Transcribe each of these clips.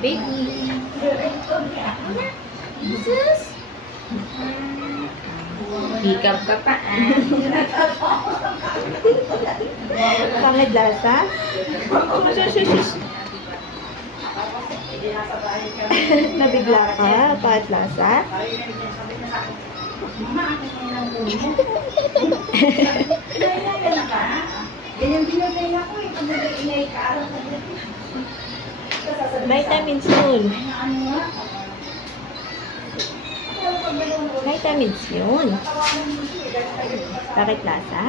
baby. Jesus. Hikap ka pa, Pangit lasa? Nabigla ka? Pangit lasa? Vitamins yun. Vitamins yun. Bakit lasa?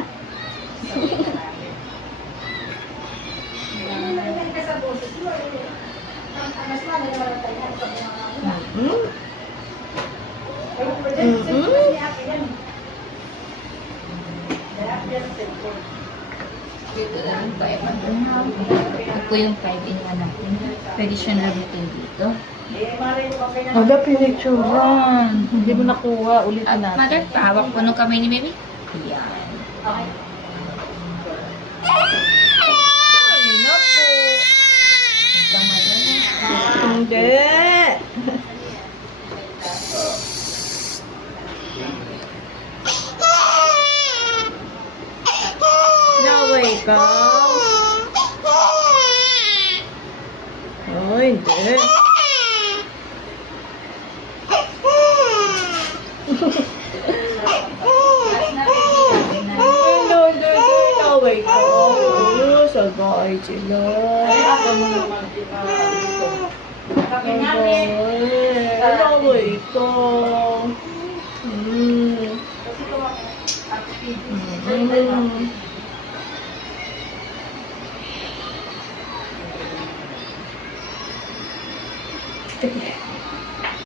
Dito lang yung 5. Ito yung 5 in 1 natin. Pwede siyang labutin dito. Aga, pinicturean. Hindi mo nakuha. At Ulitin natin. mother, pahawak po nung kamay ni baby. Yan. Okay. Ay, naku. Ito, mother. Hindi. Naway ka. Oh, hindi. Hindi. Naway ka. Sabay sila. Naway ka.